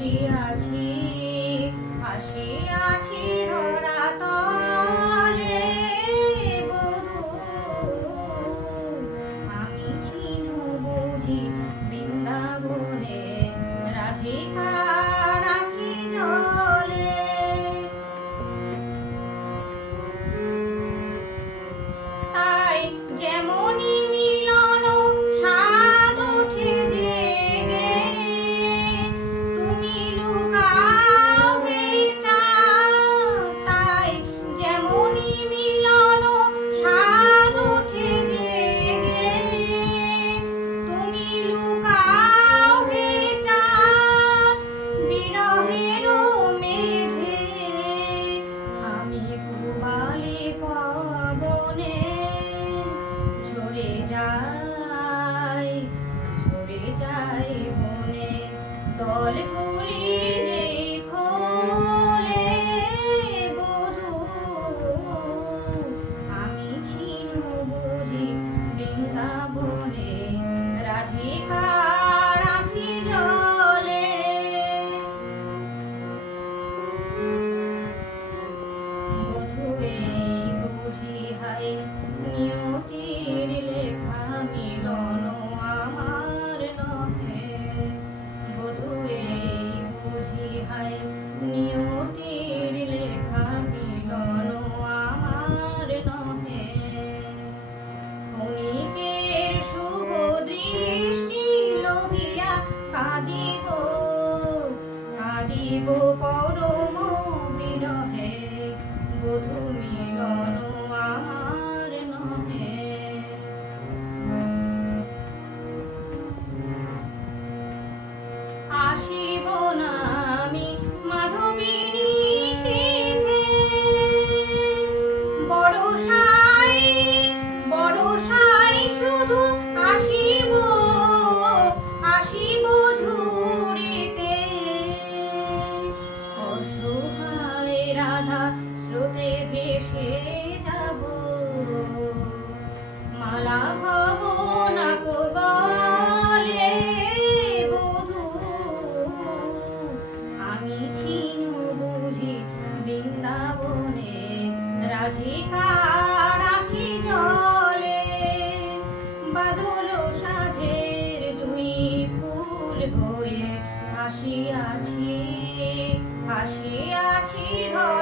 আসিয়াছি আসিয়াছি ধরা তলে বধূ আমি চিনু বুঝি বৃন্দাবনে রাধিকা রাখি জলে তাই যেমনি মিলন স্বাদ ওঠে জেগে তুমি লুকাও হে চাঁদ তাই যেমনি মিলন স্বাদ ওঠে জেগে তুমি লুকাও হে চাঁদ বিরহের মেঘে আমি পুবালি পবনে ঝরে যায় বনে দলগুলি যে খোলে বধূ আমি চিনু বুঝি বৃন্দাবনে রাধিকা রাখি জলে বধূ এই বুঝি হায় নিয়তির লেখা মিলন আমার নহে বধূ এই বুঝি হায় নিয়তির লেখা মিলন আমার নহে ক্ষণিকের শুভ দৃষ্টি লোভিয়া কাঁদিব পরম বিরহে বধূ মিলন আমার নহে আসিব না আমি মাধবিনী শীতে বড় সাই শুধু আসিব ঝুড়িতে অসহায় রাধা স্রোতে ভেসে যাব মালা হব না গো গলে বধূ আমি চিনু বুঝি বৃন্দাবনে রাধিকা রাখি জলে বাদল সাজের জুঁই ফুল হয়ে আসিয়াছি ধরা